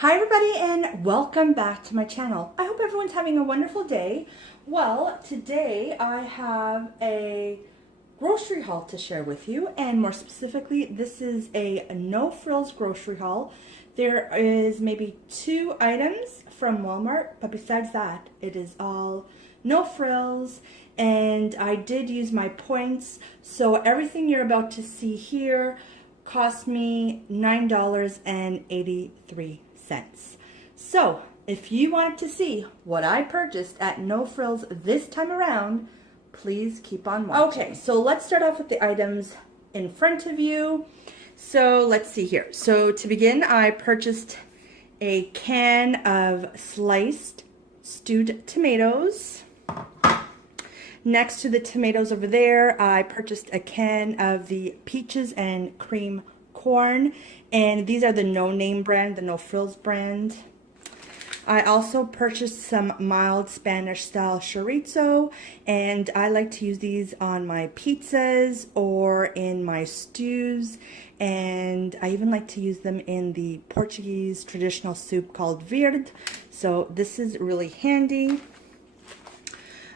Hi everybody and welcome back to my channel. I hope everyone's having a wonderful day. Well, today I have a grocery haul to share with you, and more specifically, this is a no frills grocery haul. There is maybe 2 items from Walmart, but besides that, it is all no frills, and I did use my points, so everything you're about to see here cost me $9.83. So, if you want to see what I purchased at No Frills this time around, please keep on watching. Okay, so let's start off with the items in front of you. So, let's see here. So, to begin, I purchased a can of sliced stewed tomatoes. Next to the tomatoes over there, I purchased a can of the peaches and cream corn, and these are the no name brand, the No Frills brand. I also purchased some mild Spanish style chorizo, and I like to use these on my pizzas or in my stews, and I even like to use them in the Portuguese traditional soup called verde, so this is really handy.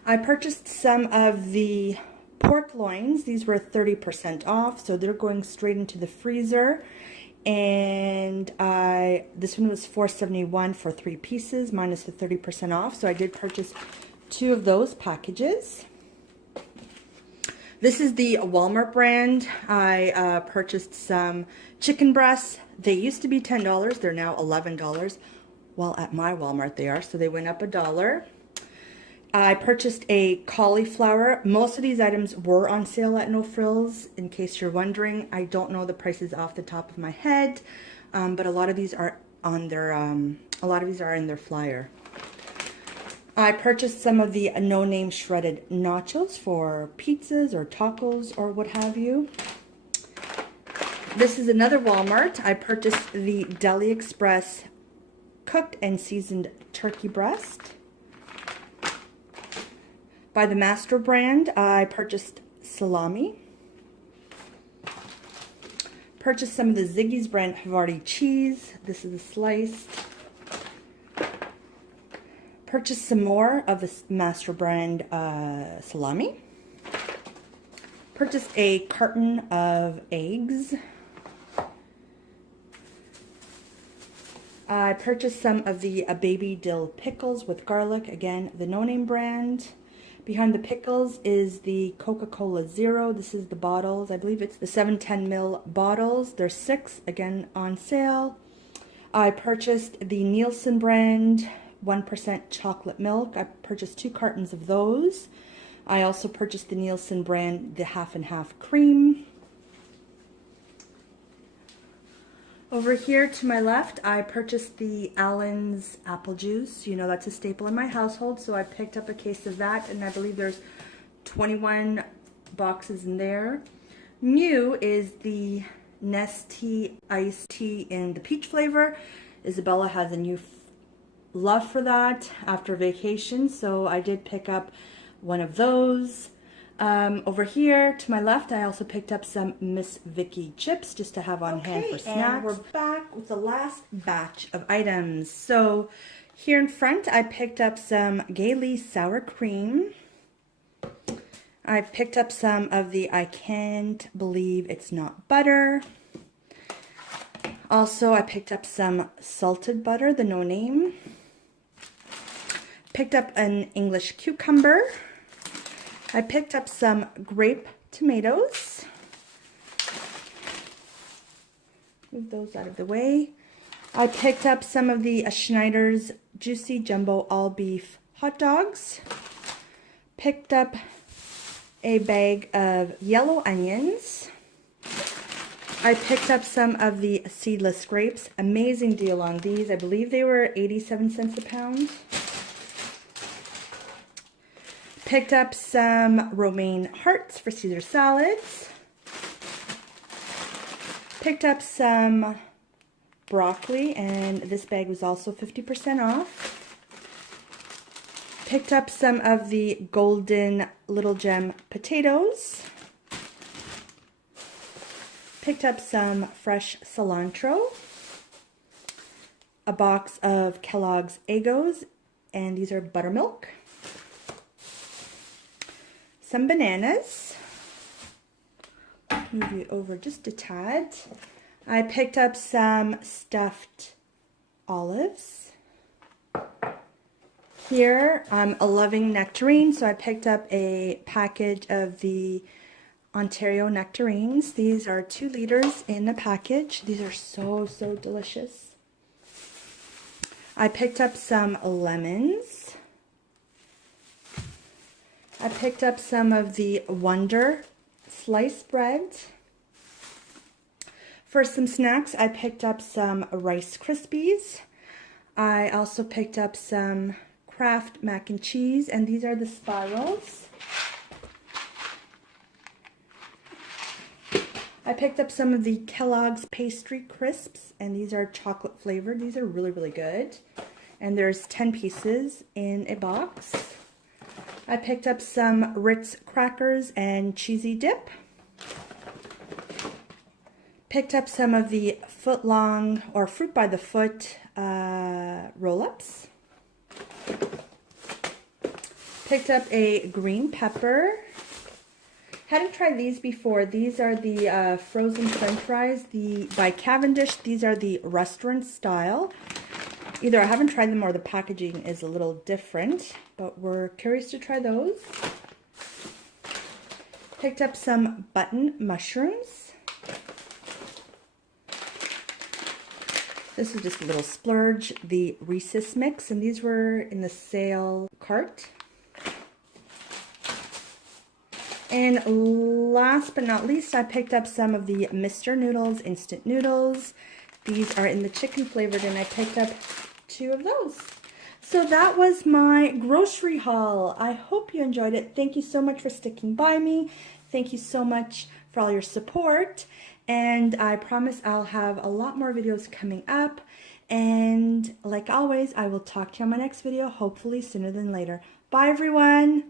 I purchased some of the pork loins. These were 30% off, so they're going straight into the freezer. And this one was $4.71 for 3 pieces minus the 30% off, so I did purchase 2 of those packages. This is the Walmart brand. I purchased some chicken breasts. They used to be $10, they're now $11. Well, at my Walmart they are, so they went up $1. I purchased a cauliflower. Most of these items were on sale at No Frills, in case you're wondering. I don't know the prices off the top of my head, but a lot of these are on their in their flyer. I purchased some of the no-name shredded nachos for pizzas or tacos or what have you. This is another Walmart. I purchased the Deli Express cooked and seasoned turkey breast. By the Master brand, I purchased salami. Purchased some of the Ziggy's brand Havarti cheese. This is a slice. Purchased some more of the Master brand salami. Purchased a carton of eggs. I purchased some of the baby dill pickles with garlic. Again, the no-name brand. Behind the pickles is the Coca-Cola Zero. This is the bottles. I believe it's the 710 ml bottles. There's 6, again, on sale. I purchased the Nielsen brand 1% chocolate milk. I purchased 2 cartons of those. I also purchased the Nielsen brand, the half and half cream. Over here to my left, I purchased the Allen's apple juice. You know, that's a staple in my household, so I picked up a case of that, and I believe there's 21 boxes in there. New is the Nestea iced tea in the peach flavor. Isabella has a new love for that after vacation, so I did pick up one of those. Over here to my left, I also picked up some Miss Vicky chips just to have on hand for snacks. And we're back with the last batch of items. So here in front, I picked up some Gailey sour cream. I picked up some of the I Can't Believe It's Not Butter. Also, I picked up some salted butter, the no name. Picked up an English cucumber. I picked up some grape tomatoes. Move those out of the way. I picked up some of the Schneider's Juicy Jumbo All Beef hot dogs. Picked up a bag of yellow onions. I picked up some of the seedless grapes. Amazing deal on these. I believe they were 87 cents a pound. Picked up some romaine hearts for Caesar salads. Picked up some broccoli, and this bag was also 50% off. Picked up some of the golden little gem potatoes. Picked up some fresh cilantro. a box of Kellogg's Eggos, and these are buttermilk. Some bananas. Move you over just a tad. I picked up some stuffed olives. Here, I'm loving nectarines, so I picked up a package of the Ontario nectarines. These are 2 liters in a package. These are so, so delicious. I picked up some lemons. I picked up some of the Wonder sliced bread. For some snacks, I picked up some Rice Krispies. I also picked up some Kraft mac and cheese, and these are the spirals. I picked up some of the Kellogg's pastry crisps, and these are chocolate flavored. These are really, really good. And there's 10 pieces in a box. I picked up some Ritz crackers and cheesy dip. Picked up some of the foot-long or fruit by the foot roll-ups. Picked up a green pepper. Hadn't tried these before. These are the frozen french fries by Cavendish. These are the restaurant style. Either I haven't tried them or the packaging is a little different, but we're curious to try those. Picked up some button mushrooms. This is just a little splurge, the Reese's mix, and these were in the sale cart. And last but not least, I picked up some of the Mr. Noodles instant noodles. These are in the chicken flavored, and I picked up 2 of those. So that was my grocery haul. I hope you enjoyed it. Thank you so much for sticking by me. Thank you so much for all your support. And I promise I'll have a lot more videos coming up. And like always, I will talk to you on my next video, hopefully sooner than later. Bye, everyone.